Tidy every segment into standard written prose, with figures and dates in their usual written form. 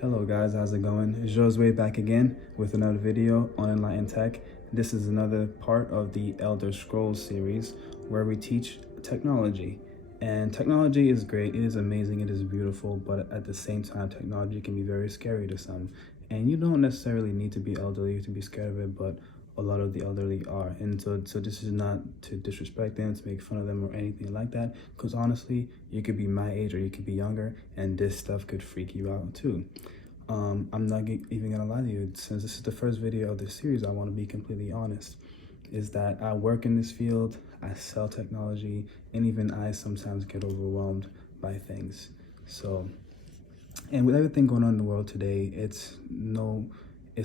Hello guys, how's it going? It's Josue back again with another video on Enlightened Tech. This is another part of the Elder Scrolls series where we teach technology. And technology is great, it is amazing, it is beautiful, but at the same time, technology can be very scary to some. And you don't necessarily need to be elderly to be scared of it, but a lot of the elderly are. And so this is not to disrespect them, to make fun of them or anything like that, because honestly, you could be my age or you could be younger and this stuff could freak you out too. I'm not even gonna lie to you, since this is the first video of this series, I want to be completely honest, is that I work in this field, I sell technology, and even I sometimes get overwhelmed by things. So, and with everything going on in the world today, it's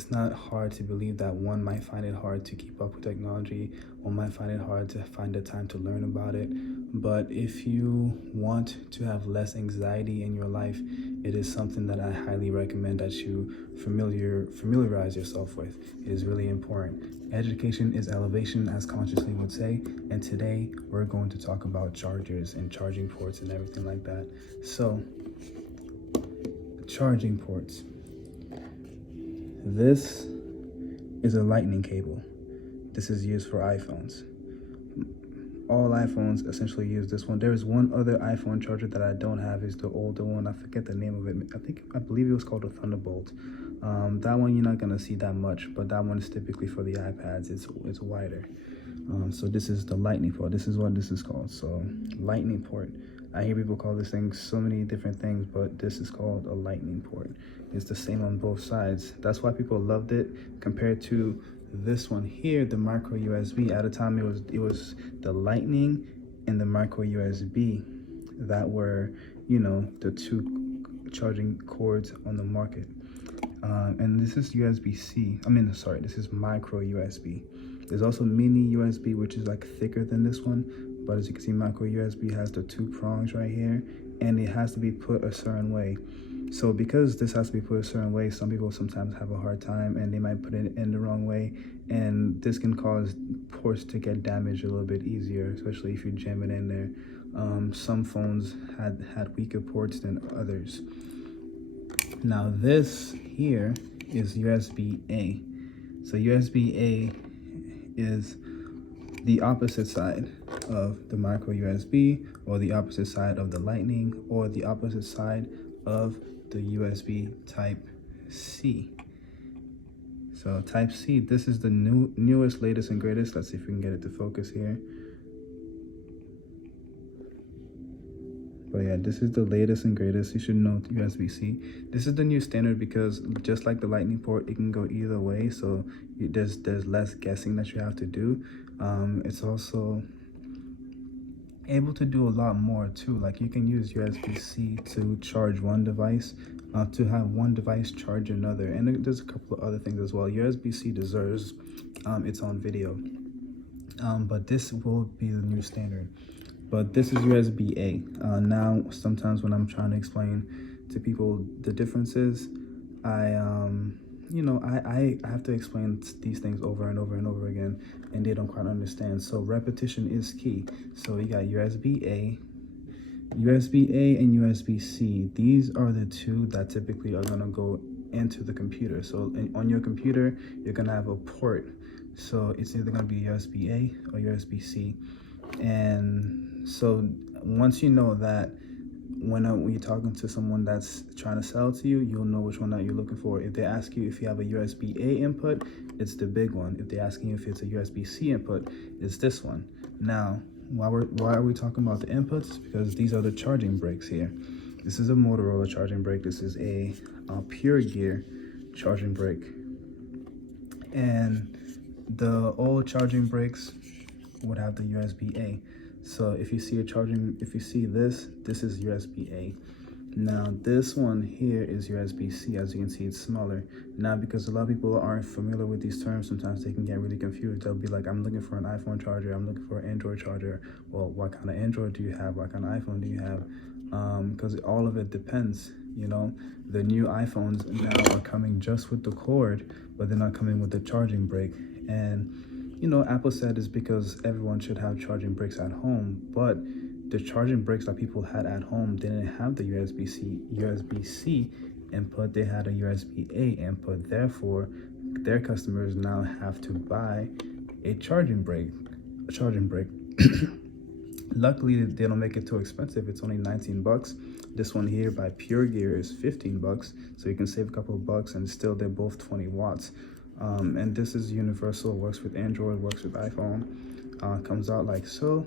not hard to believe that one might find it hard to keep up with technology, one might find it hard to find the time to learn about it. But if you want to have less anxiety in your life, it is something that I highly recommend that you familiarize yourself with. It is really important. Education is elevation, as Consciously would say, and today we're going to talk about chargers and charging ports and everything like that. So, charging ports. This is a lightning cable. This is used for iPhones. All iPhones essentially use this one. There is one other iPhone charger that I don't have, is the older one. I forget the name of it. I believe it was called a Thunderbolt. That one you're not gonna see that much, but that one is typically for the iPads. It's wider. So this is the lightning port. This is what this is called. So lightning port. I hear people call this thing so many different things, but this is called a lightning port. It's the same on both sides. That's why people loved it compared to this one here, the micro USB. At the time, it was the lightning and the micro USB that were, the two charging cords on the market. And this is USB-C. This is micro USB. There's also mini USB, which is like thicker than this one. But as you can see, micro USB has the two prongs right here, and it has to be put a certain way. So because this has to be put a certain way, some people sometimes have a hard time and they might put it in the wrong way. And this can cause ports to get damaged a little bit easier, especially if you jam it in there. Some phones had weaker ports than others. Now this here is USB-A. So USB-A is the opposite side of the micro USB, or the opposite side of the lightning, or the opposite side of the USB type C. So type C, this is the newest, latest, and greatest. Let's see if we can get it to focus here. But yeah, this is the latest and greatest. You should know USB-C. This is the new standard because just like the lightning port, it can go either way. So there's less guessing that you have to do. It's also able to do a lot more too. Like you can use USB-C to charge one device, to have one device charge another. And there's a couple of other things as well. USB-C deserves its own video. But this will be the new standard. But this is USB-A. Now, sometimes when I'm trying to explain to people the differences, I have to explain these things over and over and over again, and they don't quite understand. So repetition is key. So you got USB-A, USB-A, and USB-C. These are the two that typically are gonna go into the computer. So on your computer, you're gonna have a port. So it's either gonna be USB-A or USB-C. And so once you know that, when you're talking to someone that's trying to sell to you, you'll know which one that you're looking for. If they ask you if you have a USB-A input, it's the big one. If they're asking you if it's a USB-C input, it's this one. Now, why are we talking about the inputs? Because these are the charging bricks here. This is a Motorola charging brick. This is a Pure Gear charging brick. And the old charging bricks would have the USB-A. So if you see this is USB-A. Now this one here is USB-C. As you can see, it's smaller. Now, because a lot of people aren't familiar with these terms, sometimes they can get really confused. They'll be like, I'm looking for an iPhone charger, I'm looking for an Android charger. Well, what kind of Android do you have? What kind of iPhone do you have? Because all of it depends. The new iPhones now are coming just with the cord, but they're not coming with the charging brick. And Apple said it's because everyone should have charging bricks at home, but the charging bricks that people had at home didn't have the USB-C input, they had a USB-A input. Therefore, their customers now have to buy a charging brick. Luckily, they don't make it too expensive. It's only 19 bucks. This one here by Pure Gear is 15 bucks. So you can save a couple of bucks, and still they're both 20 watts. And this is universal, works with Android, works with iPhone. Comes out like so.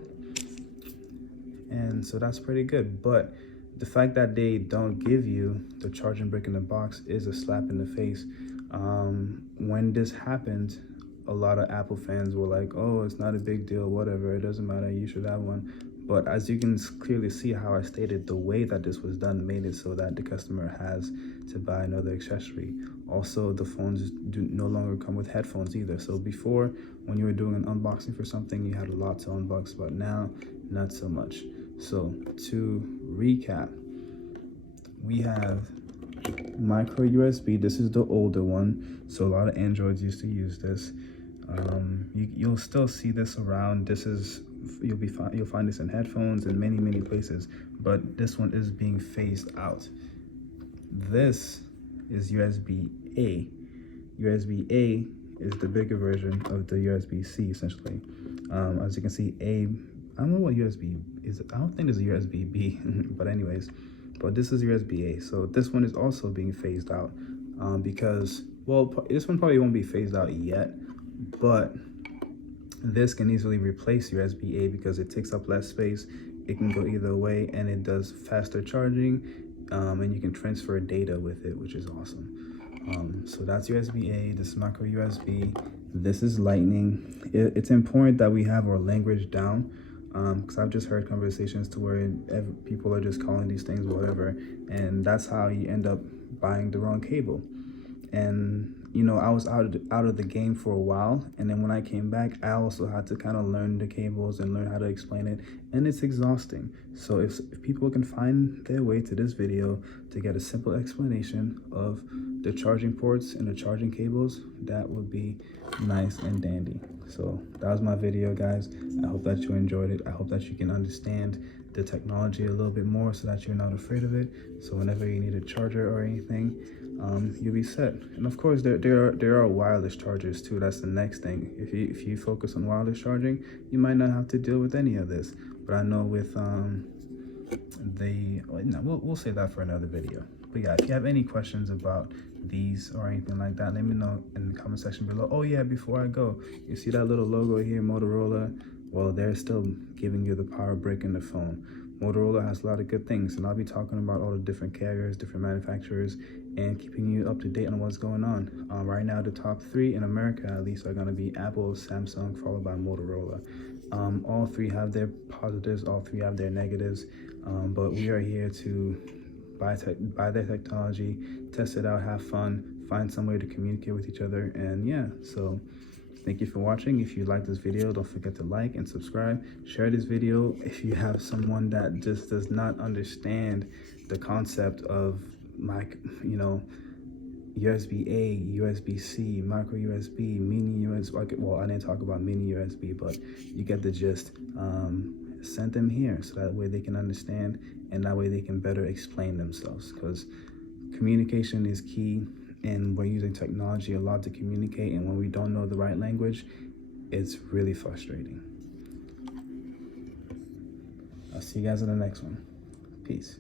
And so that's pretty good. But the fact that they don't give you the charging brick in the box is a slap in the face. When this happened, a lot of Apple fans were like, oh, it's not a big deal, whatever, it doesn't matter, you should have one. But as you can clearly see how I stated, the way that this was done made it so that the customer has to buy another accessory. Also, the phones do no longer come with headphones either. So before, when you were doing an unboxing for something, you had a lot to unbox, but now, not so much. So to recap, we have micro USB. This is the older one, so a lot of Androids used to use this. You'll still see this around. This is you'll find this in headphones and many places, but this one is being phased out. This is USB-A. USB-A is the bigger version of the USB-C, essentially. As you can see, I don't know what USB is. I don't think there's a USB-B, but anyways, but this is USB-A. So this one is also being phased out because, well, this one probably won't be phased out yet, but this can easily replace USB-A because it takes up less space. It can go either way, and it does faster charging, and you can transfer data with it, which is awesome. So that's USB-A. This is micro USB. This is Lightning. It's important that we have our language down, because I've just heard conversations to where people are just calling these things whatever, and that's how you end up buying the wrong cable. And you know, I was out of the game for a while, and then when I came back, I also had to kind of learn the cables and learn how to explain it, and it's exhausting. So if people can find their way to this video to get a simple explanation of the charging ports and the charging cables, that would be nice and dandy. So that was my video, guys. I hope that you enjoyed it. I hope that you can understand the technology a little bit more so that you're not afraid of it. So whenever you need a charger or anything, you'll be set. And of course, there are wireless chargers too. That's the next thing. If you focus on wireless charging, you might not have to deal with any of this. But I know with we'll save that for another video. But yeah, if you have any questions about these or anything like that, let me know in the comment section below. Oh yeah, before I go, you see that little logo here, Motorola? Well, they're still giving you the power brick in the phone. Motorola has a lot of good things, and I'll be talking about all the different carriers, different manufacturers, and keeping you up to date on what's going on. Right now, the top 3 in America, at least, are going to be Apple, Samsung, followed by Motorola. All 3 have their positives, all 3 have their negatives, but we are here to buy their technology, test it out, have fun, find some way to communicate with each other, and yeah, so thank you for watching. If you like this video, don't forget to like and subscribe. Share this video if you have someone that just does not understand the concept of USB-A, USB-C, micro USB, mini USB. Well, I didn't talk about mini USB, but you get the gist. Send them here so that way they can understand, and that way they can better explain themselves, because communication is key, and we're using technology a lot to communicate, and when we don't know the right language, it's really frustrating. I'll see you guys in the next one. Peace.